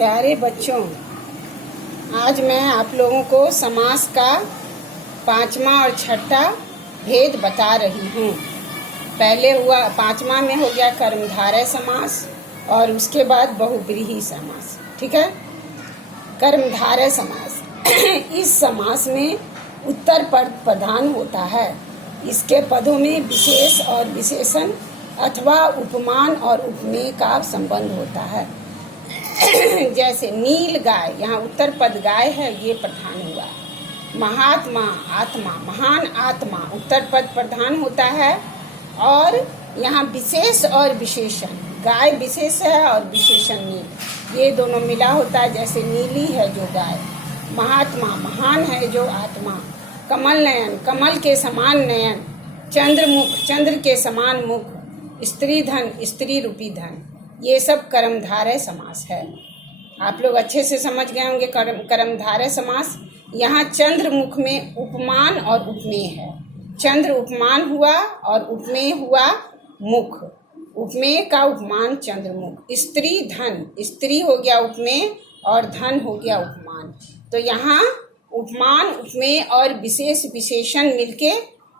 प्यारे बच्चों, आज मैं आप लोगों को समास का पांचवा और छठा भेद बता रही हूँ। पहले हुआ पांचवा में हो गया कर्मधारय समास और उसके बाद बहुब्रीहि समास। ठीक है। कर्मधारय समास इस समास में उत्तर पद प्रधान होता है। इसके पदों में विशेष और विशेषण अथवा उपमान और उपमेय का संबंध होता है। जैसे नील गाय, यहाँ उत्तर पद गाय है, ये प्रधान हुआ। महात्मा आत्मा, महान आत्मा उत्तर पद प्रधान होता है। और यहाँ विशेष और विशेषण, गाय विशेष है और विशेषण नील, ये दोनों मिला होता है। जैसे नीली है जो गाय, महात्मा महान है जो आत्मा, कमल नयन कमल के समान नयन, चंद्रमुख चंद्र के समान मुख, स्त्री धन स्त्री रूपी धन, ये सब कर्मधारय समास है। आप लोग अच्छे से समझ गए होंगे कर्मधारय समास। यहाँ चंद्रमुख में उपमान और उपमेय है। चंद्र उपमान हुआ और उपमेय हुआ मुख। उपमेय का उपमान चंद्रमुख। स्त्री धन, स्त्री हो गया उपमेय और धन हो गया उपमान। तो यहाँ उपमान उपमेय और विशेष विशेषण मिलके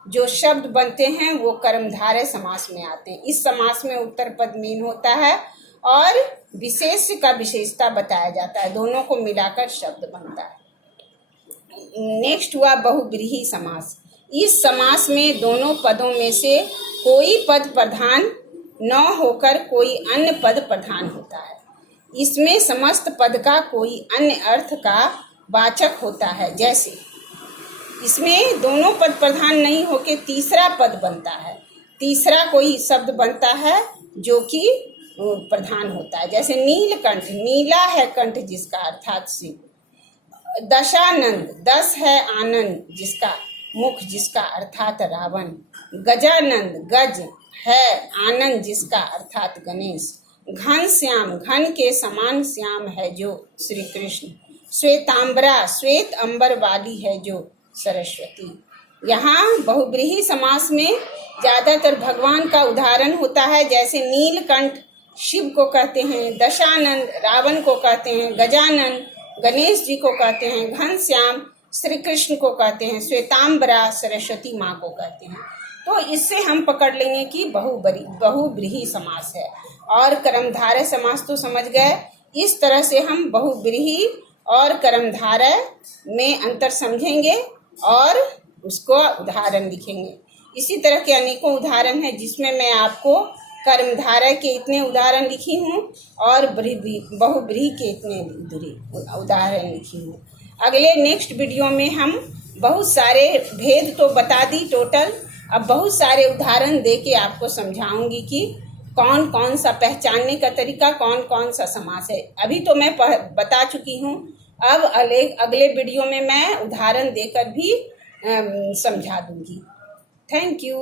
जो शब्द बनते हैं वो कर्मधारय समास में आते हैं। इस समास में उत्तर पद मीन होता है और विशेष का विशेषता बताया जाता है। दोनों को मिलाकर शब्द बनता है। नेक्स्ट हुआ बहुब्रीहि समास। इस समास में दोनों पदों में से कोई पद प्रधान न होकर कोई अन्य पद प्रधान होता है। इसमें समस्त पद का कोई अन्य अर्थ का वाचक होता है। जैसे इसमें दोनों पद प्रधान नहीं होके तीसरा पद बनता है। तीसरा कोई शब्द बनता है जो कि प्रधान होता है। जैसे नीलकंठ, नीला है कंठ जिसका अर्थात शिव। दशानंद, दस है आनंद जिसका, मुख जिसका अर्थात रावण। गजानंद, गज है आनंद जिसका अर्थात गणेश। घन श्याम, घन के समान श्याम है जो श्री कृष्ण। श्वेतांबरा, श्वेत अंबर वाली है जो सरस्वती। यहाँ बहुब्रीहि समास में ज्यादातर भगवान का उदाहरण होता है। जैसे नीलकंठ शिव को कहते हैं, दशानंद रावण को कहते हैं, गजानन गणेश जी को कहते हैं, घनश्याम श्री कृष्ण को कहते हैं, श्वेतांबरा सरस्वती माँ को कहते हैं। तो इससे हम पकड़ लेंगे कि बहुब्रीहि समास है। और कर्मधारय समास तो समझ गए। इस तरह से हम बहुब्रीहि और कर्मधारय में अंतर समझेंगे और उसको उदाहरण लिखेंगे। इसी तरह के अनेकों उदाहरण हैं जिसमें मैं आपको कर्मधारय के इतने उदाहरण लिखी हूँ और बहुब्रीहि के इतने उदाहरण लिखी हूँ। अगले नेक्स्ट वीडियो में हम बहुत सारे भेद तो बता दी टोटल, अब बहुत सारे उदाहरण दे के आपको समझाऊंगी कि कौन कौन सा पहचानने का तरीका, कौन कौन सा समास है। अभी तो मैं बता चुकी हूँ, अब अगले वीडियो में मैं उदाहरण देकर भी समझा दूंगी। Thank you.